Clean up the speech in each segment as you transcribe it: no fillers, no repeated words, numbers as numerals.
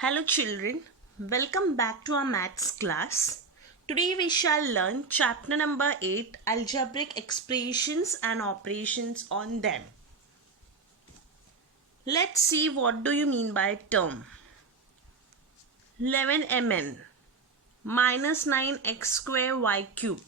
Hello children, welcome back to our maths class. Today we shall learn chapter number 8, algebraic expressions and operations on them. Let's see what do you mean by term. 11mn minus 9x square y cube.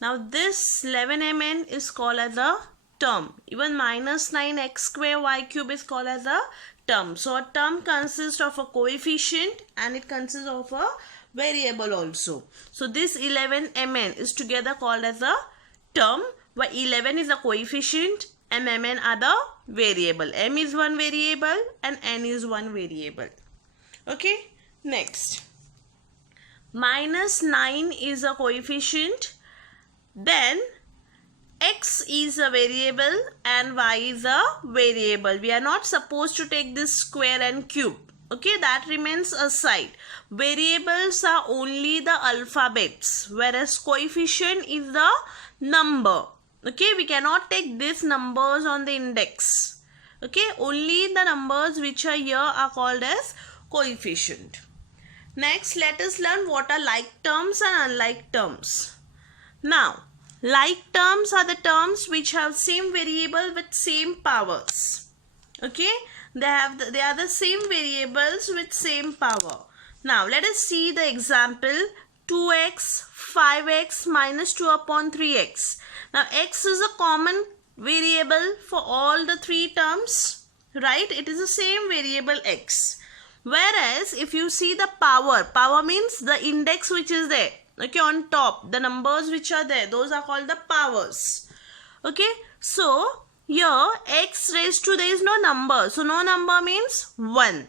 Now this 11mn is called as a term. Even minus 9x square y cube is called as a term. So a term consists of a coefficient and it consists of a variable also. So this 11mn is together called as a term, where 11 is a coefficient and mn are the variable. M is one variable and n is one variable. Okay, next. Minus 9 is a coefficient, then x is a variable and y is a variable. We are not supposed to take this square and cube. Okay, that remains aside. Variables are only the alphabets, whereas coefficient is the number. Okay, we cannot take these numbers on the index. Okay, only the numbers which are here are called as coefficient. Next, let us learn what are like terms and unlike terms. Now, like terms are the terms which have same variable with same powers. Okay, they are the same variables with same power. Now, let us see the example 2x, 5x minus 2 upon 3x. Now, x is a common variable for all the three terms, right? It is the same variable x. Whereas, if you see the power means the index which is there. Okay, on top, the numbers which are there, those are called the powers. Okay, so here x raised to, there is no number. So, no number means 1.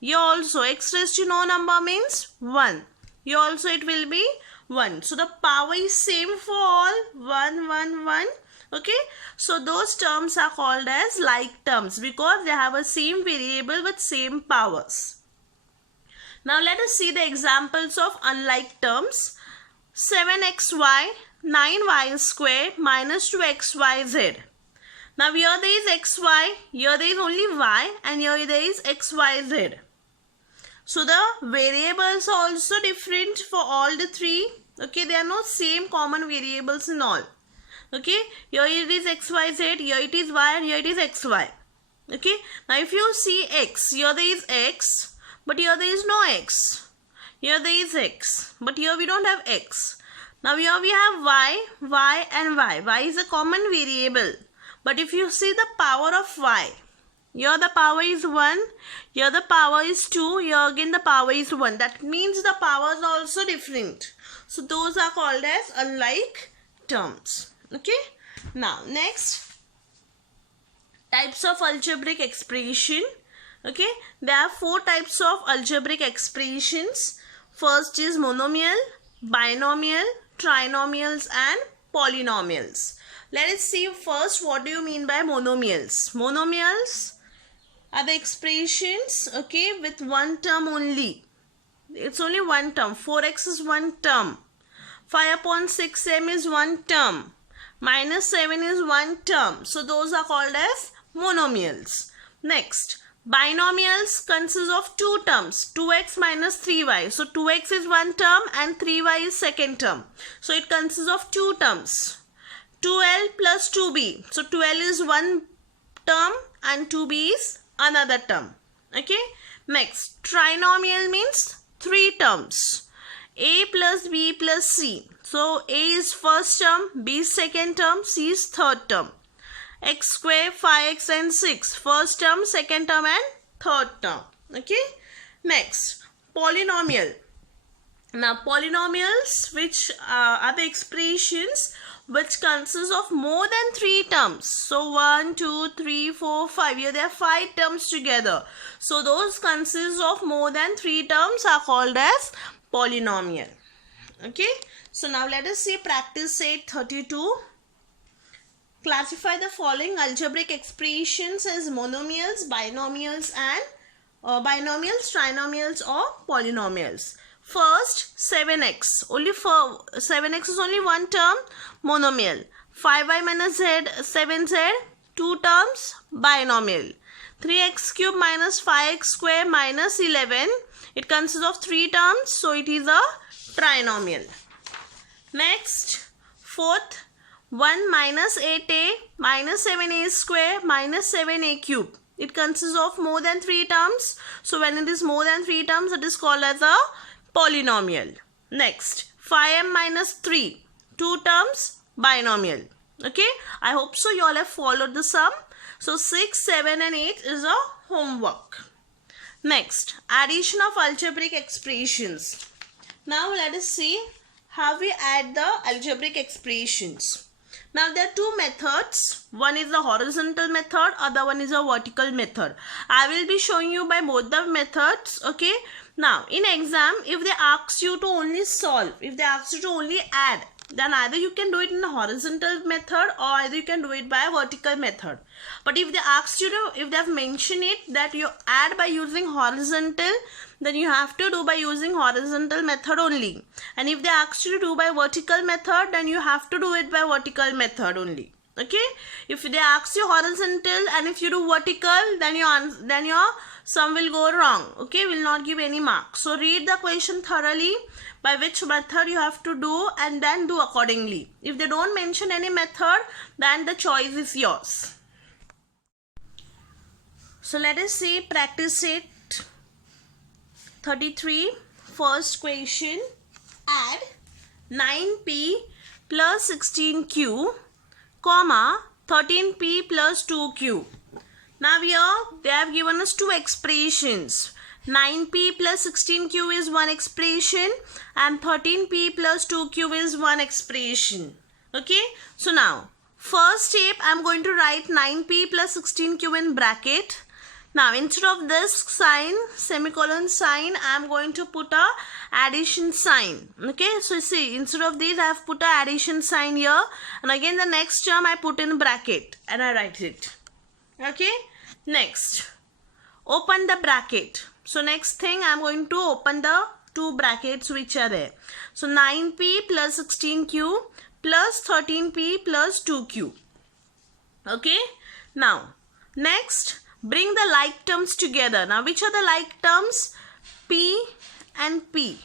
Here also, x raised to no number means 1. Here also, it will be 1. So, the power is same for all, 1, 1, 1. Okay, so those terms are called as like terms because they have a same variable with same powers. Now, let us see the examples of unlike terms. 7xy, 9y square minus 2xyz. Now here there is xy, here there is only y and here there is xyz. So the variables are also different for all the three. Okay, there are no same common variables in all. Okay, here it is xyz, here it is y and here it is xy. Okay, now if you see x, here there is x, but here there is no x. Here there is x, but here we don't have x. Now here we have y, y and y. Y is a common variable. But if you see the power of y, here the power is 1, here the power is 2, here again the power is 1. That means the powers are also different. So those are called as unlike terms. Okay. Now next, types of algebraic expression. Okay, there are 4 types of algebraic expressions. First is monomial, binomial, trinomials and polynomials. Let us see first what do you mean by monomials. Monomials are the expressions, okay, with one term only. It's only one term. 4x is one term. 5 upon 6m is one term. Minus 7 is one term. So those are called as monomials. Next, binomials consist of 2 terms, 2x minus 3y. So 2x is one term and 3y is second term. So it consists of 2 terms, 2l plus 2b. So 2l is one term and 2b is another term. Okay. Next, trinomial means 3 terms, a plus b plus c. So a is first term, b is second term, c is third term. X square, 5x and 6. First term, second term and third term. Okay. Next, polynomial. Now, polynomials which are the expressions which consist of more than 3 terms. So, 1, 2, 3, 4, 5. Here there are 5 terms together. So, those consist of more than 3 terms are called as polynomial. Okay. So, now let us see practice set 32. Classify the following algebraic expressions as monomials, binomials and binomials, trinomials or polynomials. First, 7x. Only for 7x is only one term, monomial. 5y minus z, 7z, 2 terms, binomial. 3x cube minus 5x square minus 11. It consists of 3 terms, so it is a trinomial. Next, fourth, 1 minus 8a minus 7a square minus 7a cube. It consists of more than 3 terms. So when it is more than 3 terms, it is called as a polynomial. Next, 5m minus 3, 2 terms, binomial. Okay, I hope so you all have followed the sum. So 6, 7 and 8 is a homework. Next, addition of algebraic expressions. Now let us see how we add the algebraic expressions. Now there are 2 methods. One is the horizontal method, other one is a vertical method. I will be showing you by both the methods. Okay. Now in exam, if they ask you to only solve, if they ask you to only add, then either you can do it in a horizontal method or either you can do it by a vertical method. But if they ask you to, if they have mentioned it that you add by using horizontal, then you have to do by using horizontal method only. And if they ask you to do by vertical method, then you have to do it by vertical method only. Okay. If they ask you horizontal and if you do vertical, then your sum will go wrong. Okay, will not give any mark. So read the question thoroughly by which method you have to do and then do accordingly. If they don't mention any method, then the choice is yours. So let us see, practice it. 33, first question. Add 9p plus 16q, comma 13p plus 2q. Now here they have given us 2 expressions. 9p plus 16q is one expression and 13p plus 2q is one expression. Okay. So now first step, I am going to write 9p plus 16q in bracket. Now instead of this sign, semicolon sign, I am going to put a addition sign. Okay, so see, instead of this I have put a addition sign here, and again the next term I put in bracket and I write it. Okay, next open the bracket. So next thing I am going to open the 2 brackets which are there. So 9p plus 16q plus 13p plus 2q. Okay, now next bring the like terms together. Now which are the like terms? P and P.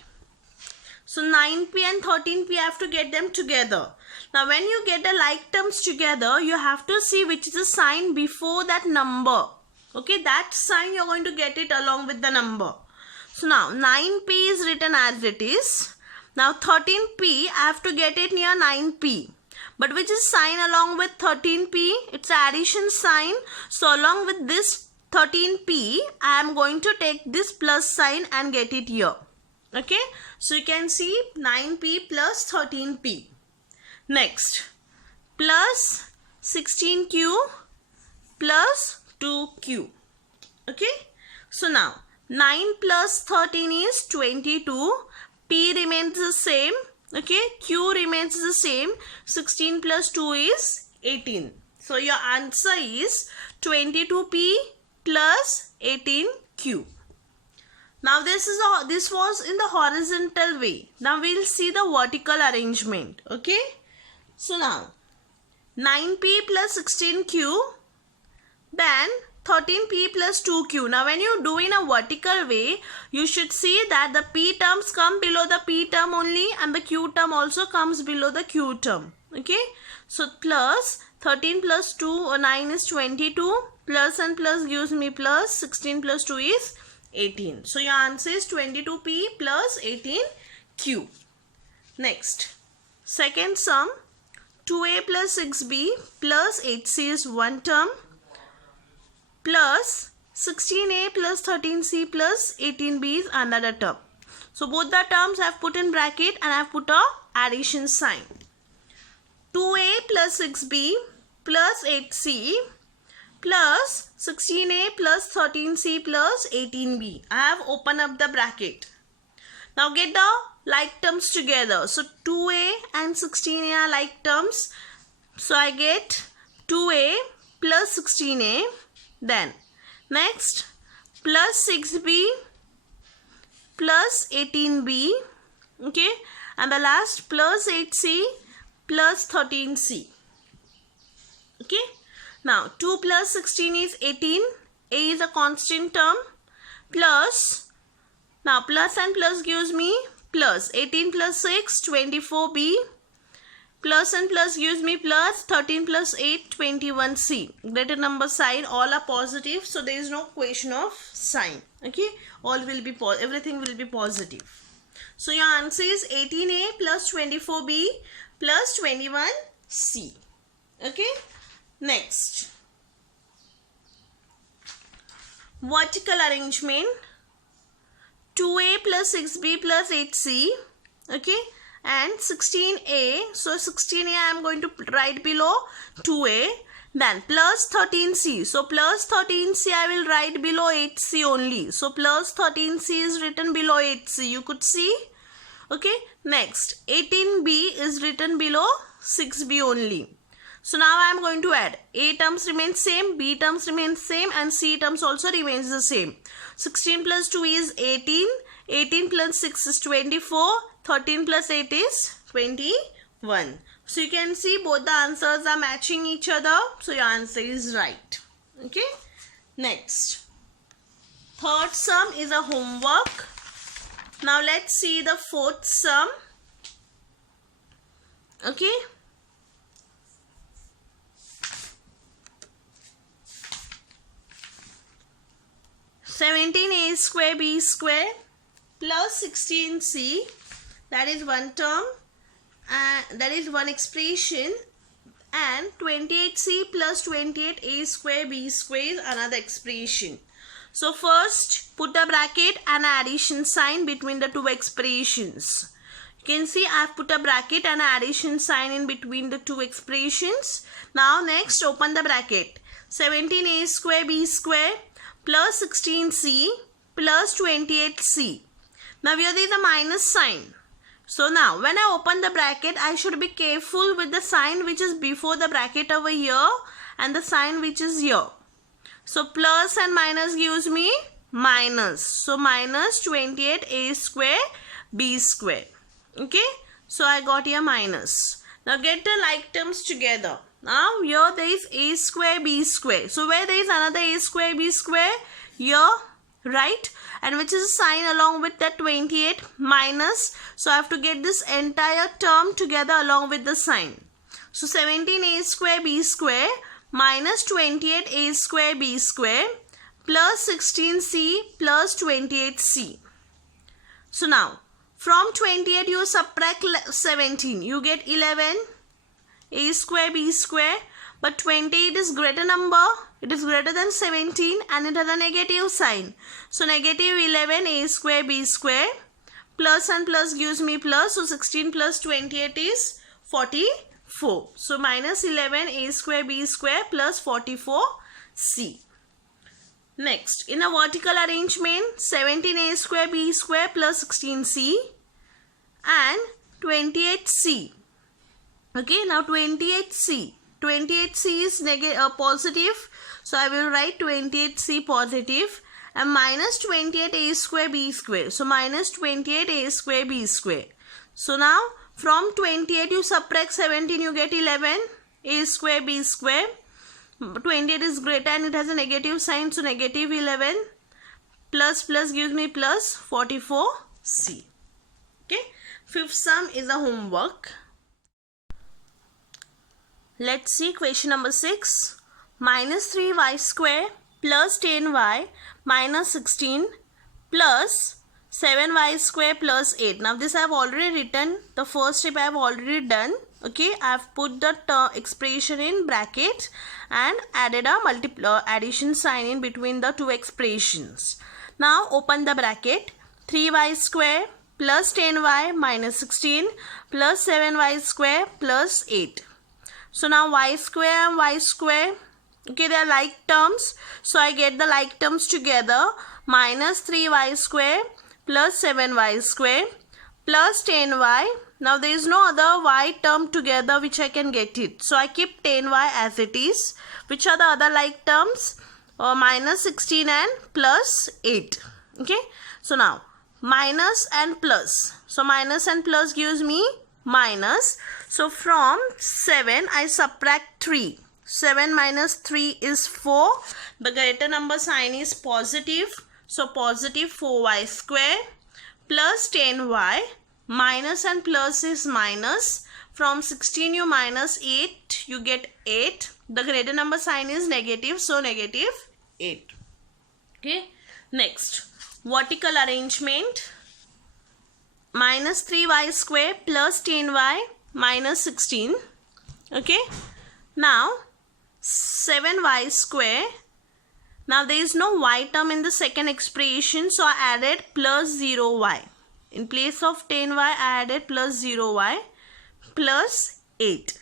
So 9p and 13p, I have to get them together. Now when you get the like terms together, you have to see which is the sign before that number. Okay, that sign you are going to get it along with the number. So now 9p is written as it is. Now 13p, I have to get it near 9p. But which is sign along with 13p? It's an addition sign. So along with this 13p, I am going to take this plus sign and get it here. Okay. So you can see 9p plus 13p. Next, plus 16q plus 2q. Okay. So now 9 plus 13 is 22. P remains the same. Okay, Q remains the same. 16 plus 2 is 18. So your answer is 22P plus 18Q. Now this was in the horizontal way. Now we'll see the vertical arrangement. Okay. So now 9P plus 16Q, then 13p plus 2q. Now when you do in a vertical way, you should see that the p terms come below the p term only and the q term also comes below the q term. Okay. So plus 13 plus 2 or 9 is 22. Plus and plus gives me plus. 16 plus 2 is 18. So your answer is 22p plus 18q. Next, second sum, 2a plus 6b plus 8c is one term, plus 16a plus 13c plus 18b is another term. So both the terms I have put in bracket and I have put a addition sign. 2a plus 6b plus 8c plus 16a plus 13c plus 18b. I have opened up the bracket. Now get the like terms together. So 2a and 16a are like terms. So I get 2a plus 16a. Then next plus 6b plus 18b. Okay. And the last plus 8c plus 13c. Okay. Now 2 plus 16 is 18. A is a constant term, plus, now plus and plus gives me plus 18 plus 6, 24b, plus and plus gives me plus 13 plus 8, 21c. Greater number sign, all are positive, so there is no question of sign. Okay, all will be everything will be positive. So your answer is 18a plus 24b plus 21c. Okay, next, vertical arrangement, 2a plus 6b plus 8c. Okay, and 16a, so 16a I am going to write below 2a, then plus 13c, so plus 13c I will write below 8c only, so plus 13c is written below 8c, you could see. Okay, next 18b is written below 6b only. So now I am going to add, a terms remain same, b terms remain same, and c terms also remains the same. 16 plus 2 is 18, 18 plus 6 is 24, 13 plus 8 is 21. So you can see both the answers are matching each other. So your answer is right. Okay. Next, third sum is a homework. Now let's see the fourth sum. Okay. (17a square b square plus 16c), that is one term, and that is one expression, and 28c plus 28a square b square is another expression. So first put a bracket and addition sign between the two expressions. You can see I have put a bracket and addition sign in between the two expressions. Now next open the bracket. 17a square b square plus 16c plus 28c. Now here there is a minus sign. So now when I open the bracket, I should be careful with the sign which is before the bracket over here and the sign which is here. So plus and minus gives me minus. So minus 28a square b square. Okay. So I got here minus. Now get the like terms together. Now here there is a square b square. So where there is another a square b square? Here, right? And which is a sign along with that 28 minus. So I have to get this entire term together along with the sign. So 17a square b square minus 28a square b square plus 16c plus 28c. So now from 28 you subtract 17. You get 11 a square b square, but 28 is greater number, it is greater than 17 and it has a negative sign. So negative 11 a square b square, plus and plus gives me plus, so 16 plus 28 is 44. So minus 11 a square b square plus 44c. Next, in a vertical arrangement, 17a square b square plus 16c and 28c. Okay, now 28c. 28c is positive, so I will write 28c positive, and minus 28a square b square. So minus 28a square b square. So now from 28 you subtract 17, you get 11 a square b square. 28 is greater and it has a negative sign, so negative 11 plus plus gives me plus 44c. Okay, fifth sum is a homework. Let's see question number 6. Minus 3y square plus 10y minus 16 plus 7y square plus 8. Now this I have already written. The first step I have already done. Okay, I have put the expression in brackets and added a addition sign in between the two expressions. Now open the bracket. 3y square plus 10y minus 16 plus 7y square plus 8. So now y square and y square, okay, they are like terms. So I get the like terms together. Minus 3y square plus 7y square plus 10y. Now there is no other y term together which I can get it. So I keep 10y as it is. Which are the other like terms? Minus 16 and plus 8. Okay. So now minus and plus. So minus and plus gives me minus. So from 7 I subtract 3. 7 minus 3 is 4. The greater number sign is positive. So positive 4y square plus 10y. Minus and plus is minus. From 16 you minus 8. You get 8. The greater number sign is negative. So negative 8. Okay. Next. Vertical arrangement. Minus 3y square plus 10y minus 16. Okay. Now 7y square. Now there is no y term in the second expression, so I added plus 0y. In place of 10y I added plus 0y plus 8.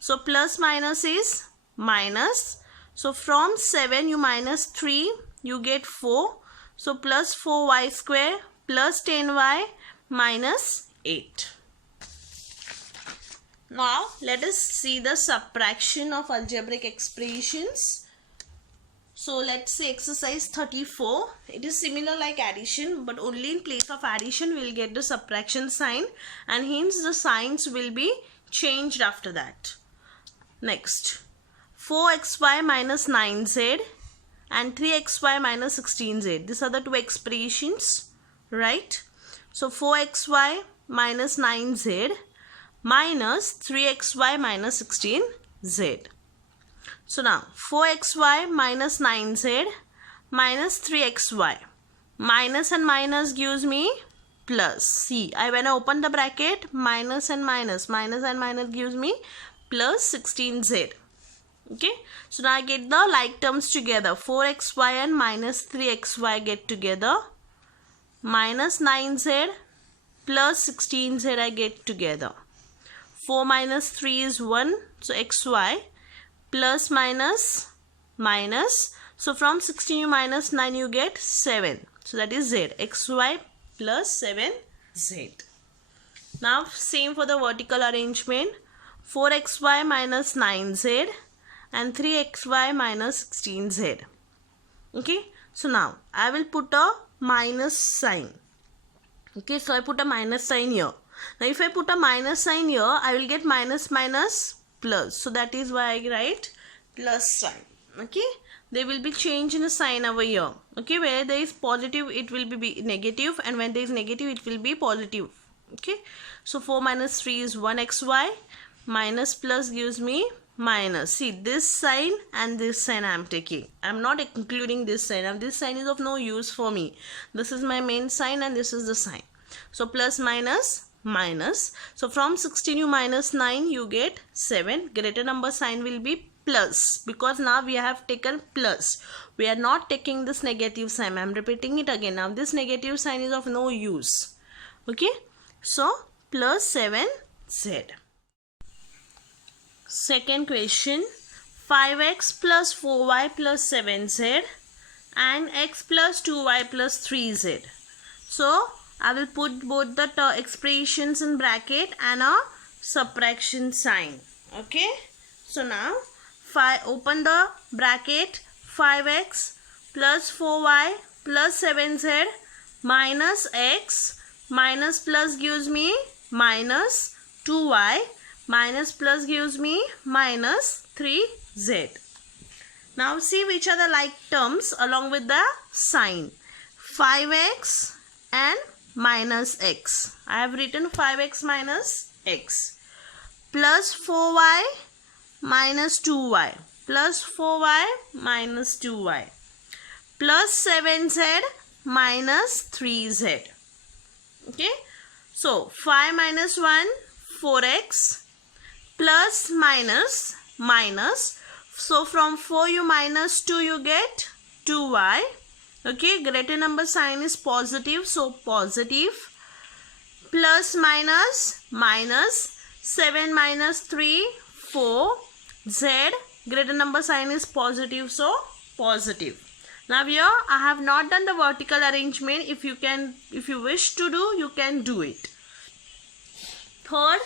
So plus minus is minus. So from 7 you minus 3, you get 4. So plus 4y square plus 10y minus 8. Now let us see the subtraction of algebraic expressions. So let's say exercise 34. It is similar like addition, but only in place of addition we will get the subtraction sign, and hence the signs will be changed after that. Next, 4xy minus 9z and 3xy minus 16z. These are the two expressions, right? So 4xy minus 9z minus 3xy minus 16z. So now 4xy minus 9z minus 3xy. Minus and minus gives me plus. See, when I open the bracket, minus and minus gives me plus 16z. Okay. So now I get the like terms together. 4xy and minus 3xy get together. Minus 9z plus 16z I get together. 4 minus 3 is 1. So xy plus minus minus. So from 16 you minus 9 you get 7. So that is z. xy plus 7z. Now same for the vertical arrangement. 4xy minus 9z and 3xy minus 16z. Okay. So now I will put a minus sign. Okay. So I put a minus sign here. Now if I put a minus sign here, I will get minus minus plus. So that is why I write plus sign. Okay. There will be change in the sign over here. Okay. Where there is positive, it will be negative, and when there is negative, it will be positive. Okay. So 4 minus 3 is 1xy. Minus plus gives me minus. See, this sign and this sign I am taking. I am not including this sign. Now this sign is of no use for me. This is my main sign and this is the sign. So plus minus minus. So from 16 you minus 9 you get 7. Greater number sign will be plus, because now we have taken plus. We are not taking this negative sign. I am repeating it again. Now this negative sign is of no use. Okay. So plus 7z. Second question. 5x plus 4y plus 7z and x plus 2y plus 3z. So I will put both the expressions in bracket and a subtraction sign. Okay. So now open the bracket. 5x plus 4y plus 7z minus x. Minus plus gives me minus 2y. Minus plus gives me minus 3z. Now see which are the like terms along with the sign. 5x and minus x. I have written 5x minus x. Plus 4y minus 2y. Plus 4y minus 2y. Plus 7z minus 3z. Okay. So 5 minus 1, 4x. Plus minus minus. So from 4 you minus 2 you get 2y. Okay, greater number sign is positive, so positive. Plus minus minus. 7 minus 3, 4. Z, greater number sign is positive, so positive. Now here I have not done the vertical arrangement. If you wish to do, you can do it. Third,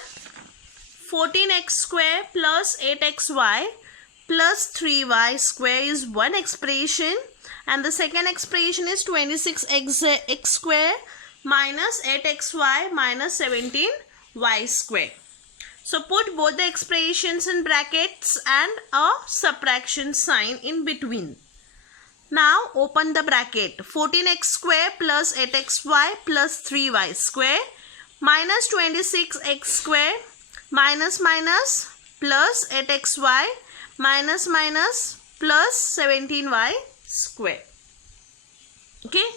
14x square plus 8xy plus 3y square is one expression, and the second expression is 26x square minus 8xy minus 17y square. So put both the expressions in brackets and a subtraction sign in between. Now open the bracket. 14x square plus 8xy plus 3y square minus 26x square minus plus 8xy minus plus 17y square. Okay.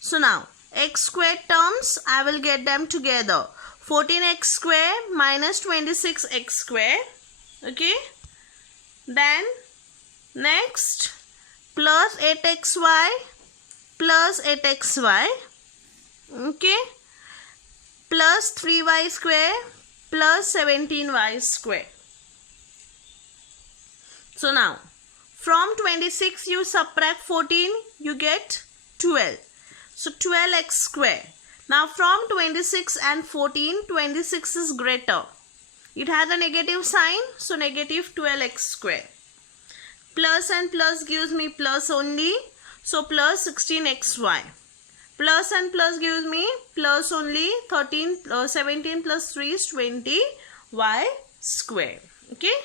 So now x square terms, I will get them together. 14x square minus 26x square. Okay. Then next plus 8xy plus 8xy. Okay. Plus 3y square plus 17y square. So now from 26 you subtract 14, you get 12. So 12x square. Now from 26 and 14, 26 is greater. It has a negative sign, so negative 12x square. Plus and plus gives me plus only, so plus 16xy. Plus and plus gives me plus only 17 plus 3 is 20y square. Okay.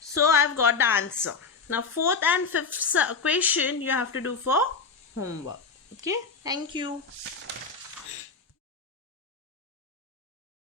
So I've got the answer. Now fourth and fifth question you have to do for homework. Okay. Thank you.